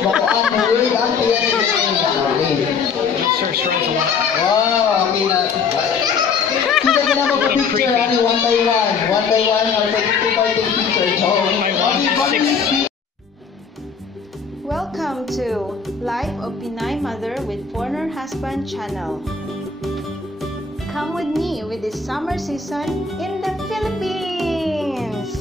Makuan mo word ang tiyan ni okay. Search runs a lot. Wow, okay na. Kita ka na magpa-picture, ano, one by one. One by one, or take picture. So, welcome to Life of Pinay Mother with Foreigner Husband channel. Come with me with this summer season in the Philippines.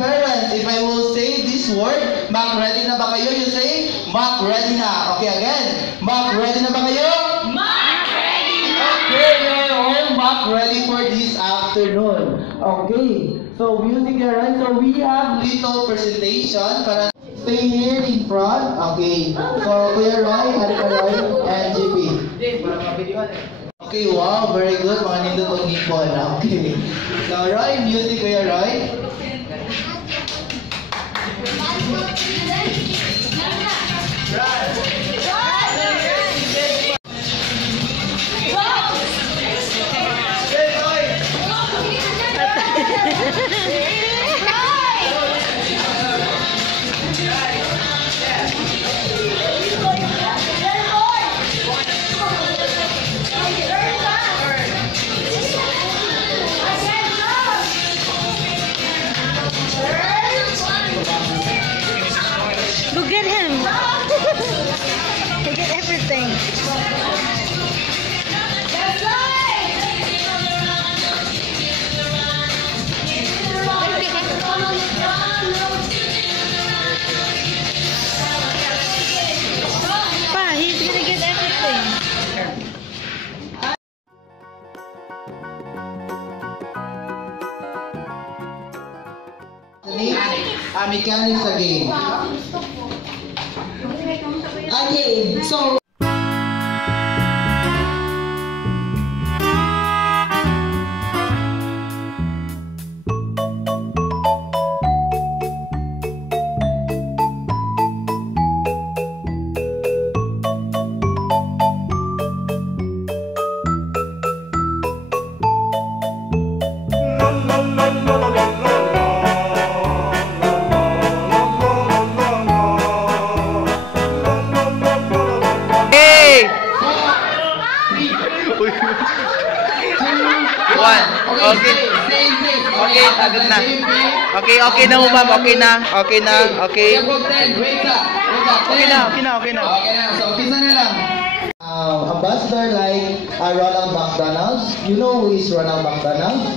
Parents, if I will say this word, Mac, ready na ba kayo? You say, Mac, ready na. Okay, again. Mac, ready na ba kayo? Mac, ready na! Okay, you're all Mac, ready for this afternoon. Okay, so music here, right? So we have little presentation para stay here in front. Okay, so Kuya Roy, Harika Roy, and GP. Okay, wow, very good. Mga nindot o nipon. Okay. So Roy, music Kuya Roy. Look at him. He did everything. Pa, he's gonna get everything. Mechanics again. Okay, so Okay. Okay, agad na. Okay na mo ma'am. Okay na. Okay. Okay na. So, umpisa na lang. Ambassador like Ronald McDonald. You know who is Ronald McDonald?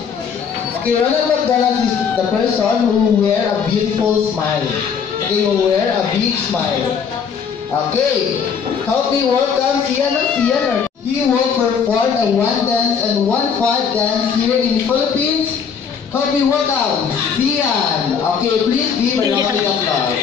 Okay, Ronald McDonald is the person who wear a beautiful smile. Okay, who wear a big smile. Okay, help me welcome Sian. He will perform a one dance and one five dance here in Philippines. Help me welcome Sian. Okay, please give a round of applause.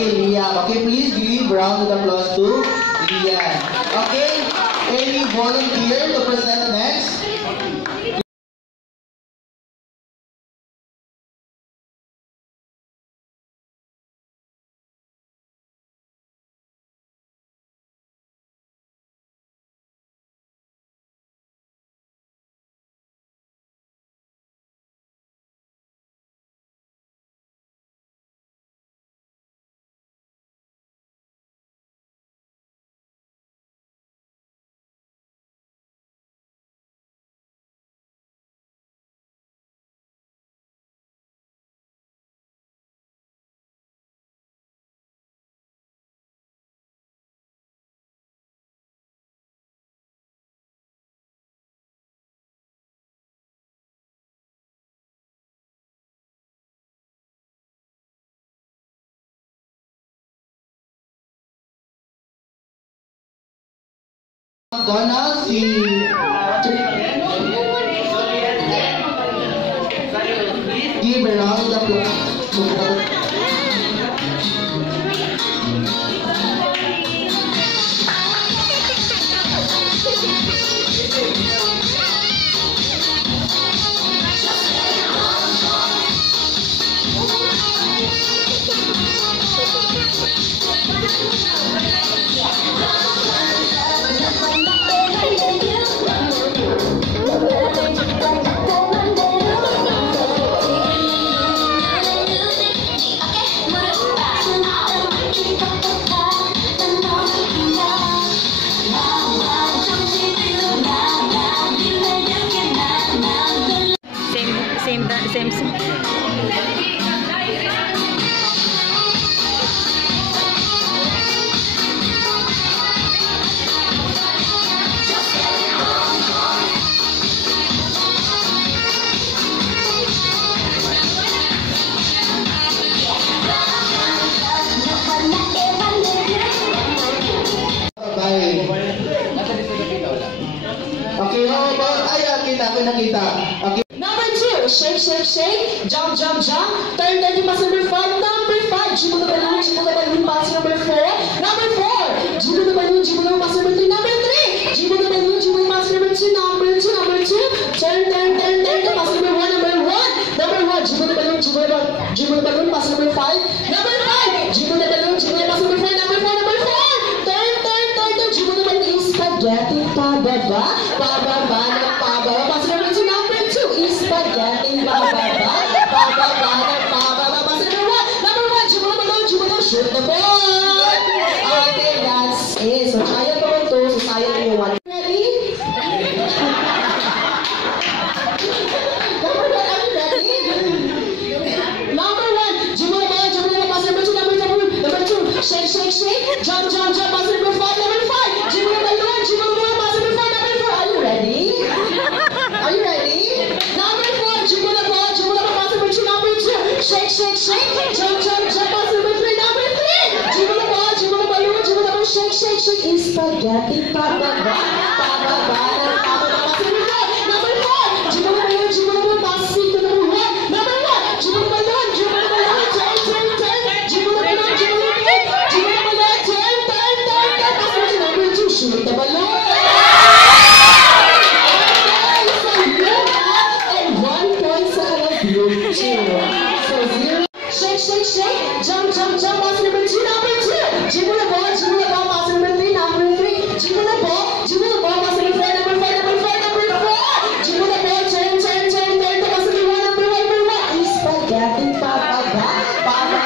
Okay, Leah. Okay, please give round of applause to Leah. Okay? Any volunteer to present next? Donna, si give a round of applause. Same song. Okay, how about, nakita. Okay. Number 2, shake, shake, shake, jump, jump, jump. Turn, turn, pass number 5. Number 5, jiggle the balloon, pass number 4. Number 4, jiggle the balloon, pass number 3. Number 3, jiggle the balloon, pass number 2. Number 2, turn, turn, turn, turn, pass number 1. Number 1, jiggle the balloon, pass number 5. Number 5, jiggle the balloon, pass number 4. Number 4, turn, turn, turn, turn, jiggle the balloon, spaghetti, pababa, pababa, pababa, pass number 2. Number 2, spaghetti, pababa, pababa, pababa, pass number 1. Number 1, jiggle the balloon, shoot the ball. Okay, that's it. So, kaya ko ito, so sayang yung 1. Ready? Shake, shake, shake, jump, jump, jump, pass number 5, number 5, jiggle the balloon, pass number 4, number 4, are you ready? Are you ready? Number 4, jiggle the ball, pass number 2, number 2, shake, shake, shake, jump, jump, jump, pass number 3, number 3, jiggle the balloon, shake, shake, shake, spaghetti, pababa, pababa, pass number 4, number 4, jiggle the balloon, pass seat to number 1, number 1, jiggle the balloon, turn, turn, turn, jiggle the balloon, shoot the balloon! And 1 point sa group 2. So 0. Shake, shake, shake. Jump, jump, jump. Pass number 2, number 2. Jiggle the ball, pass number 3, number 3. Jiggle the ball, pass number 4, number 5, number 5, number 4. Jiggle the ball, turn, turn, turn, turn. Pass number 1, number 1. Spaghetti, pababa, pababa.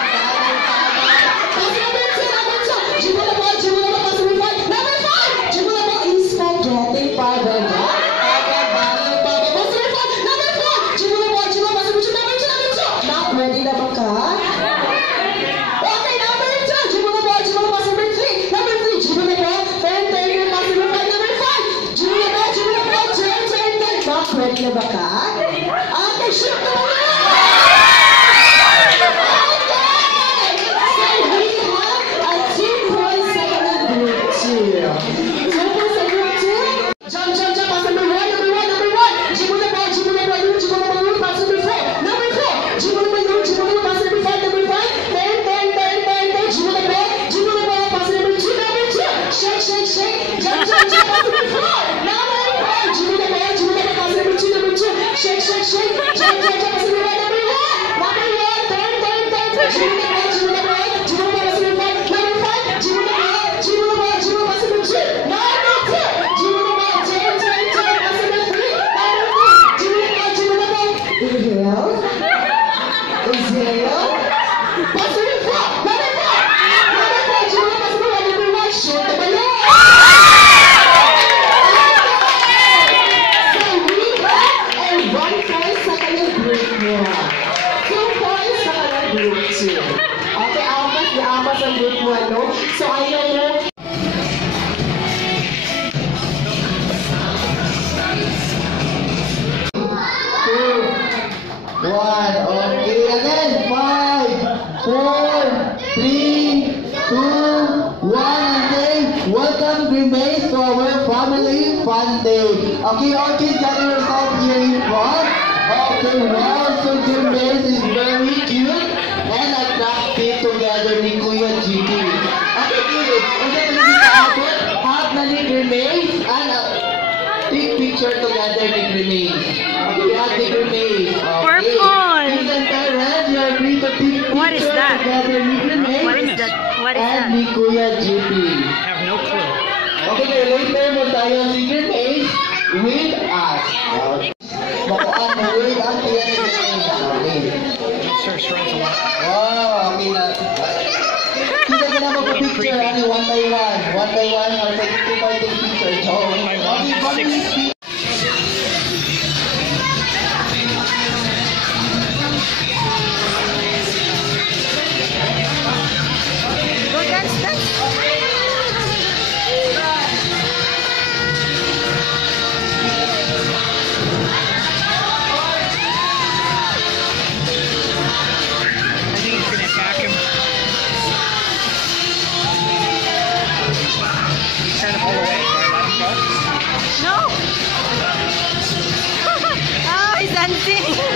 Pass number 2, number 2. Jiggle the ball, pass number 5. Number 5. Jiggle the ball, spaghetti, pababa, pababa, pababa. Pass number 4. Number 4. Jiggle the ball, pass number 2, number 2, number 2. Now, ready na ba ka? Okay, number 2. Jiggle the ball, pass number 3. Number 3. Jiggle the ball, turn, turn, pass number 5. Number 5. Jiggle the ball, turn, turn, turn. Now, ready na ba ka? Okay, shoot the ball. Shake, shake, shake, jump, jump, jump, pass number 4. one day. Okay, all kids gather yourself here in front. Okay, wow, so Jermaine is very cute and attractive together ni Kuya GP. Okay, kids, okay, have na ni Jermaine and take picture together ni Jermaine. Okay, have ni Jermaine. Okay. Purple. Kids and parents, you are free to take picture What is that? together ni Jermaine. What is that? What is And that? ni Kuya GP. I have no clue. Okay, later mo tayo secret age with us. Makuhaan mo with us. Okay. Search runs a lot. Wow, okay na. Kita ka na magpa-picture, ano, one by one. One by one, or two by two picture. So, One by one, okay, six. Go dance, dance. I think he's gonna attack him. He's trying to pull away. Can I let him go? No. Oh, he's dancing.